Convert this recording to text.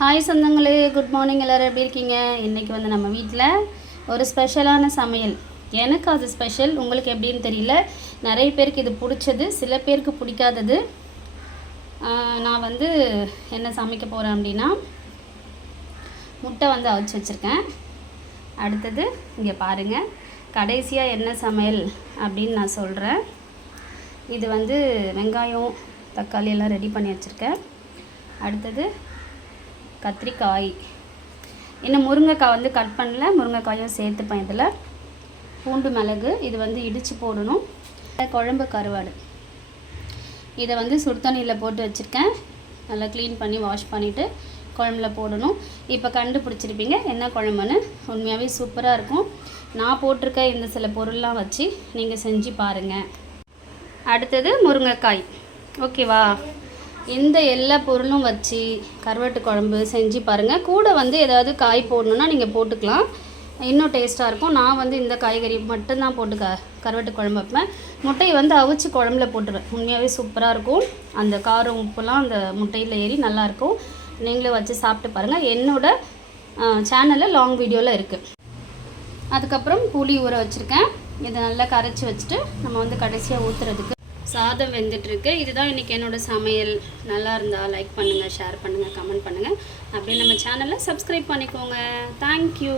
Hi சொந்தங்களே, good morning. எல்லோரும் எப்படி இருக்கீங்க? இன்றைக்கி வந்து நம்ம வீட்டில் ஒரு ஸ்பெஷலான சமையல். எனக்கு அது ஸ்பெஷல், உங்களுக்கு எப்படின்னு தெரியல. நிறைய பேருக்கு இது பிடிச்சது, சில பேருக்கு பிடிக்காதது. நான் வந்து என்ன சமைக்க போகிறேன் அப்படின்னா, முட்டை வந்து அவிச்சு வச்சுருக்கேன். அடுத்தது இங்கே பாருங்கள், கடைசியாக என்ன சமையல் அப்படின்னு நான் சொல்கிறேன். இது வந்து வெங்காயம் தக்காளி எல்லாம் ரெடி பண்ணி வச்சுருக்கேன். அடுத்தது கத்திரிக்காய், இன்னும் முருங்கைக்காய் வந்து கட் பண்ணல, முருங்கைக்காயும் சேர்த்துப்பேன். இதில் பூண்டு மிளகு இது வந்து இடித்து போடணும். குழம்பு கருவாடு இதை வந்து சுடுதண்ணியில் போட்டு வச்சுருக்கேன். நல்லா க்ளீன் பண்ணி வாஷ் பண்ணிவிட்டு குழம்புல போடணும். இப்போ கண்டுபிடிச்சிருப்பீங்க என்ன குழம்புன்னு. உண்மையாகவே சூப்பராக இருக்கும். நான் போட்டிருக்க இந்த சில பொருள்லாம் வச்சு நீங்கள் செஞ்சு பாருங்கள். அடுத்தது முருங்கைக்காய், ஓகேவா? இந்த எல்லா பொருளும் வச்சு கருவாட்டு குழம்பு செஞ்சு பாருங்கள். கூட வந்து ஏதாவது காய் போடணுன்னா நீங்கள் போட்டுக்கலாம், இன்னும் டேஸ்ட்டாக இருக்கும். நான் வந்து இந்த காய்கறி மட்டும்தான் போட்டு கருவாட்டு குழம்பு வைப்பேன். முட்டையை வந்து அவிச்சு குழம்புல போட்டுருவேன். உண்மையாகவே சூப்பராக இருக்கும். அந்த காரம் உப்புலாம் அந்த முட்டையில் ஏறி நல்லாயிருக்கும். நீங்களும் வச்சு சாப்பிட்டு பாருங்கள். என்னோடய சேனலில் லாங் வீடியோவில் இருக்குது. அதுக்கப்புறம் புளி ஊற வச்சுருக்கேன். இதை நல்லா கரைச்சி வச்சுட்டு நம்ம வந்து கடைசியாக ஊற்றுறதுக்கு சாதம் வெந்துட்டுருக்கு. இதுதான் இன்றைக்கி என்னோடய சமையல். நல்லா இருந்தால் லைக் பண்ணுங்கள், ஷேர் பண்ணுங்கள், கமெண்ட் பண்ணுங்கள். அப்படியே நம்ம சேனலை சப்ஸ்கிரைப் பண்ணிக்கோங்க. தேங்க்யூ.